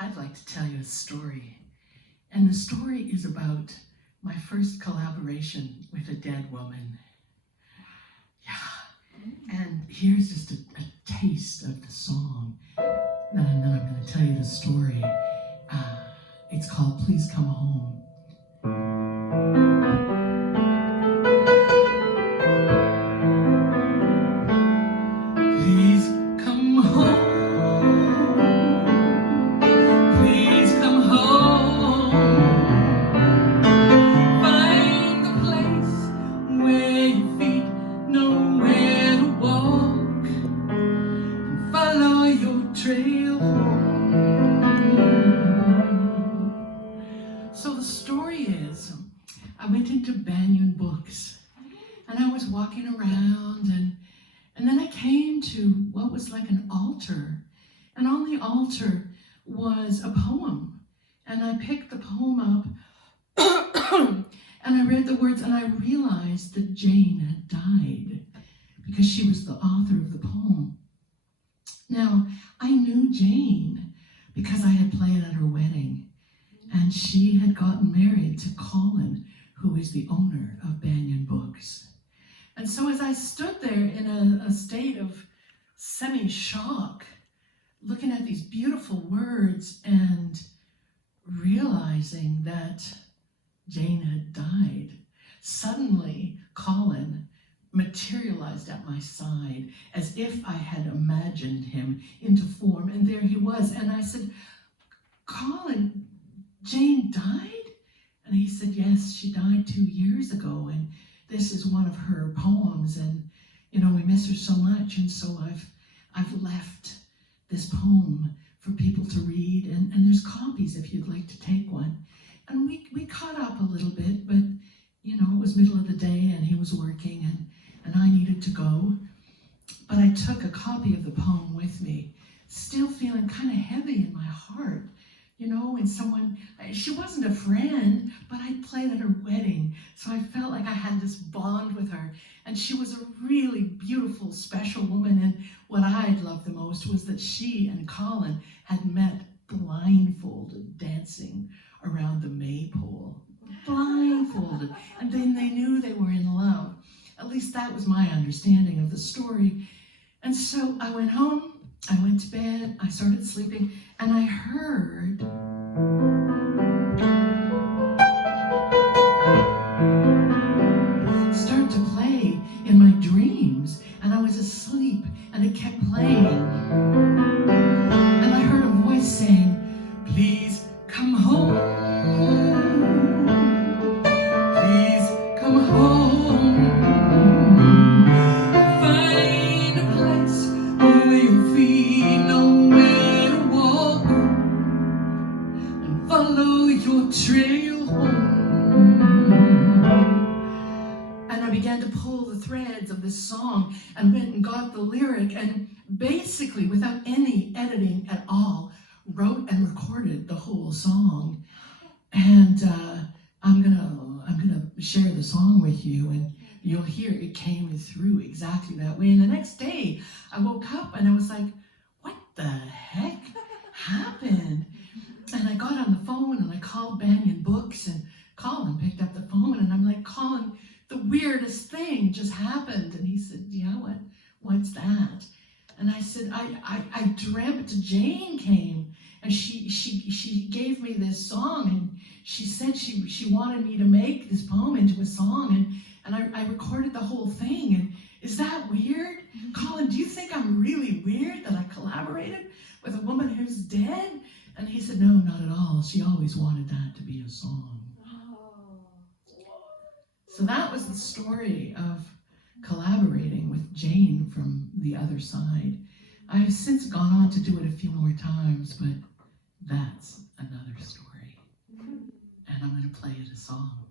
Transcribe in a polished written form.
I'd like to tell you a story. And the story is about my first collaboration with a dead woman. Yeah. And here's just a taste of the song. And then I'm going to tell you the story. It's called Please Come Home. Please come home. Please come home. Find a place where your feet know where to walk, and follow your trail home. So the story is, I went into Banyan Books, and I was walking around, and then I came to what was like an altar, and on the altar was a poem, and I picked the poem up and I read the words, and I realized that Jane had died because she was the author of the poem. Now, I knew Jane because I had played at her wedding, and she had gotten married to Colin, who is the owner of Banyan Books. And so as I stood there in a state of semi-shock, looking at these beautiful words and realizing that Jane had died, suddenly Colin materialized at my side as if I had imagined him into form, and there he was. And I said, Colin, Jane died? And he said, yes, she died 2 years ago, and this is one of her poems, and we miss her so much, and so I've left this poem for people to read, and there's copies if you'd like to take one. And we caught up a little bit, but it was middle of the day and he was working, and I needed to go. But I took a copy of the poem with me, still feeling kind of heavy in my heart. When someone, she wasn't a friend, but I played at her wedding, so I felt like I had this bond with her. And she was a really beautiful, special woman. And what I loved the most was that she and Colin had met blindfolded, dancing around the maypole. Blindfolded. And then they knew they were in love. At least that was my understanding of the story. And so I went home. I went to bed, I started sleeping, and I heard start to play in my dreams, and I was asleep, and it kept playing. And I heard a voice saying, please come home. Please come home. Find a place where your feet know where to walk, and follow your trail home. And I began to pull the threads of this song and went and got the lyric, and basically without any editing at all, wrote and recorded the whole song. And I'm gonna share the song with you, and you'll hear it came through exactly that way. And the next day I woke up and I was like, what the heck happened? And I got on the phone and I called Banyan Books, and Colin picked up the phone, and I'm like, Colin, the weirdest thing just happened. And he said, yeah, what's that? And I said, I dreamt Jane came, and she gave me this song, and she said she wanted me to make this poem into a song, and I recorded the whole thing. And is that weird? Colin, do you think I'm really weird that I collaborated with a woman who's dead? And he said, no, not at all. She always wanted that to be a song. So that was the story of collaborating with Jane from the other side. I've since gone on to do it a few more times, but that's another story. And I'm going to play it a song.